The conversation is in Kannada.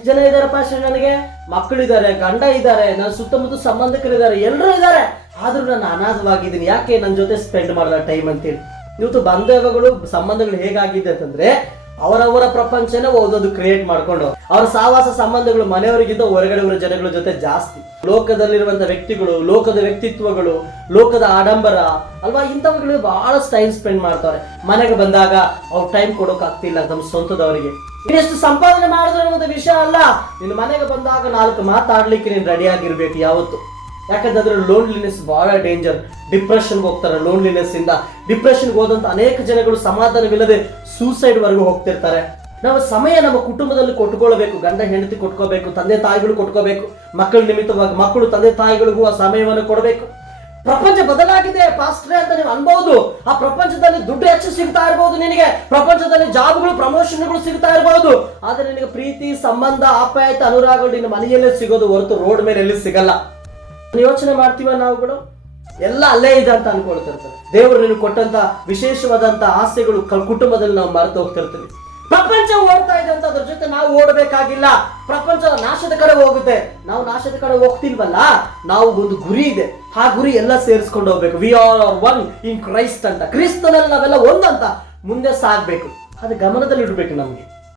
ಎಷ್ಟು ಜನ ಇದ್ದಾರೆ ಪಾಸ್ಟರ್, ನನಗೆ ಮಕ್ಕಳಿದ್ದಾರೆ, ಗಂಡ ಇದ್ದಾರೆ, ನನ್ನ ಸುತ್ತಮುತ್ತ ಸಂಬಂಧಿಕರಿದ್ದಾರೆ, ಎಲ್ಲರೂ ಇದ್ದಾರೆ, ಆದ್ರೂ ನಾನು ಅನಾಥವಾಗಿದ್ದೀನಿ, ಯಾಕೆ ನನ್ನ ಜೊತೆ ಸ್ಪೆಂಡ್ ಮಾಡಲ್ಲ ಟೈಮ್ ಅಂತೇಳಿ. ಇವತ್ತು ಬಾಂಧವ್ಯಗಳು ಸಂಬಂಧಗಳು ಹೇಗಾಗಿದೆ ಅಂತಂದ್ರೆ ಅವರವರ ಪ್ರಪಂಚನ ಓದೋದು ಕ್ರಿಯೇಟ್ ಮಾಡ್ಕೊಂಡು ಅವರ ಸಹವಾಸ ಸಂಬಂಧಗಳು ಮನೆಯವರಿಗಿಂತ ಹೊರಗಡೆ ಜನಗಳ ಜೊತೆ ಜಾಸ್ತಿ. ಲೋಕದಲ್ಲಿರುವಂತ ವ್ಯಕ್ತಿಗಳು, ಲೋಕದ ವ್ಯಕ್ತಿತ್ವಗಳು, ಲೋಕದ ಆಡಂಬರ ಅಲ್ವಾ, ಇಂಥವುಗಳು ಬಹಳಷ್ಟು ಟೈಮ್ ಸ್ಪೆಂಡ್ ಮಾಡ್ತಾರೆ. ಮನೆಗೆ ಬಂದಾಗ ಅವ್ರು ಟೈಮ್ ಕೊಡೋಕೆ ಆಗ್ತಿಲ್ಲ ತಮ್ಮ ಸ್ವಂತದವರಿಗೆ. ಇನ್ನೆಷ್ಟು ಸಂಪಾದನೆ ಮಾಡಿದ್ರೆ ಅನ್ನೋದು ವಿಷಯ ಅಲ್ಲ, ನಿನ್ನ ಮನೆಗೆ ಬಂದಾಗ 4 ಮಾತಾಡ್ಲಿಕ್ಕೆ ನೀನು ರೆಡಿ ಆಗಿರ್ಬೇಕು ಯಾವತ್ತು. ಯಾಕಂದ್ರೆ ಲೋನ್ಲಿನೆಸ್ ಬಹಳ ಡೇಂಜರ್. ಡಿಪ್ರೆಷನ್ಗೆ ಹೋಗ್ತಾರೆ. ಲೋನ್ಲಿನೆಸ್ ಇಂದ ಡಿಪ್ರೆಷನ್ಗೆ ಹೋದಂತ ಅನೇಕ ಜನಗಳು ಸಮಾಧಾನವಿಲ್ಲದೆ ಸೂಸೈಡ್ ವರೆಗೂ ಹೋಗ್ತಿರ್ತಾರೆ. ನಾವು ಸಮಯ ನಮ್ಮ ಕುಟುಂಬದಲ್ಲಿ ಕೊಟ್ಕೊಳ್ಬೇಕು. ಗಂಡ ಹೆಂಡತಿ ಕೊಟ್ಕೋಬೇಕು, ತಂದೆ ತಾಯಿಗಳು ಕೊಟ್ಕೋಬೇಕು, ಮಕ್ಕಳ ನಿಮಿತ್ತವಾಗಿ ಮಕ್ಕಳು ತಂದೆ ತಾಯಿಗಳಿಗೂ ಆ ಸಮಯವನ್ನು ಕೊಡಬೇಕು. ಪ್ರಪಂಚ ಬದಲಾಗಿದೆ ಪಾಸ್ಟ್ರೆ ಅಂತ ನೀವು ಅನ್ಬಹುದು. ಆ ಪ್ರಪಂಚದಲ್ಲಿ ದುಡ್ಡು ಹೆಚ್ಚು ಸಿಗ್ತಾ ಇರಬಹುದು, ನಿನಗೆ ಪ್ರಪಂಚದಲ್ಲಿ ಜಾಬ್ಗಳು ಪ್ರಮೋಷನ್ಗಳು ಸಿಗ್ತಾ ಇರಬಹುದು, ಆದ್ರೆ ನಿನಗೆ ಪ್ರೀತಿ, ಸಂಬಂಧ, ಆಪ್ಯಾಯತೆ, ಅನುರಾಗಗಳು ನಿನ್ನ ಮನೆಯಲ್ಲೇ ಸಿಗೋದು ಹೊರತು ರೋಡ್ ಮೇಲೆ ಎಲ್ಲಿ ಸಿಗಲ್ಲ. ಯೋಚನೆ ಮಾಡ್ತೀವ ನಾವುಗಳು ಎಲ್ಲ ಅಲ್ಲೇ ಇದೆ ಅಂತ ಅನ್ಕೊಳ್ತಿರ್ತಾರೆ. ದೇವರು ನಿನಗೆ ಕೊಟ್ಟಂತ ವಿಶೇಷವಾದಂತ ಆಸೆಗಳು ಕುಟುಂಬದಲ್ಲಿ ನಾವು ಮರೆತು ಹೋಗ್ತಿರ್ತೀವಿ. ಪ್ರಪಂಚ ಓಡ್ತಾ ಇದೆ ಅಂತ ಅದ್ರ ಜೊತೆ ನಾವು ಓಡಬೇಕಾಗಿಲ್ಲ. ಪ್ರಪಂಚ ನಾಶದ ಕಡೆ ಹೋಗುತ್ತೆ, ನಾವು ನಾಶದ ಕಡೆ ಹೋಗ್ತಿಲ್ವಲ್ಲ. ನಾವು ಒಂದು ಗುರಿ ಇದೆ, ಆ ಗುರಿ ಎಲ್ಲ ಸೇರಿಸ್ಕೊಂಡು ಹೋಗ್ಬೇಕು. We are one in Christ ಅಂತ, ಕ್ರಿಸ್ತನಲ್ಲಿ ನಾವೆಲ್ಲ ಒಂದಂತ ಮುಂದೆ ಸಾಗ್ಬೇಕು. ಅದು ಗಮನದಲ್ಲಿ ಇಡ್ಬೇಕು ನಮ್ಗೆ.